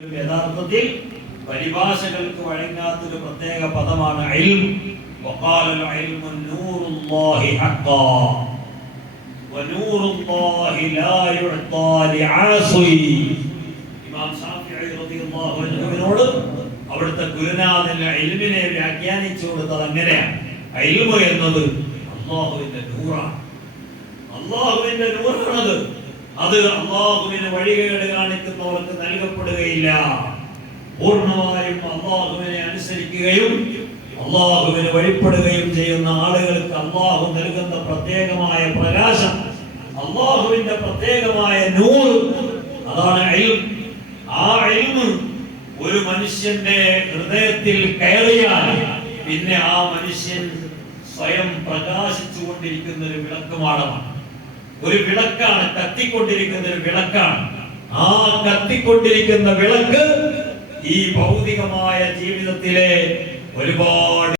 യഥാർത്ഥത്തിൽ പരിഭാഷകൾക്ക് വഴങ്ങാത്തൊരു പ്രത്യേക പദമാണ് ഇൽം. വഖാലൽ ഇൽമു നൂറുല്ലാഹി ഹഖ്ഖാ വനൂറുല്ലാഹി ലാ യുഅതാ ലിആസി. ഇമാം ശാഫിഈ റളിയല്ലാഹു അൻഹുവിനോട് അവിടുത്തെ ഗുരുനാഥൻ ഇൽമിനെ വ്യാഖ്യാനിച്ചു കൊടുത്തത് അങ്ങനെയാണ്. ഇൽമു എന്നത് അല്ലാഹുവിന്റെ നൂറാണ്. അല്ലാഹുവിന്റെ നൂറാണത്. അത് അല്ലാഹുവിന് വഴികേട് കാണിക്കുന്നവർക്ക് നൽകപ്പെടുകയില്ല. പൂർണ്ണമായും അല്ലാഹുവിനെ അനുസരിക്കുകയും അല്ലാഹുവിന് വഴിപ്പെടുകയും ചെയ്യുന്ന ആളുകൾക്ക് അല്ലാഹു നൽകുന്ന പ്രത്യേകമായ പ്രകാശം, അല്ലാഹുവിന്റെ പ്രത്യേകമായ നൂർ, അതാണ് ഇൽം. ആ ഇൽമ് ഒരു മനുഷ്യന്റെ ഹൃദയത്തിൽ കയറിയാൽ പിന്നെ ആ മനുഷ്യൻ സ്വയം പ്രകാശിച്ചു കൊണ്ടിരിക്കുന്ന ഒരു വിളക്കുമാടമാണ്, ഒരു വിളക്കാണ്, കത്തിക്കൊണ്ടിരിക്കുന്ന ഒരു വിളക്കാണ്. ആ കത്തിക്കൊണ്ടിരിക്കുന്ന വിളക്ക് ഈ ഭൗതികമായ ജീവിതത്തിലെ ഒരുപാട്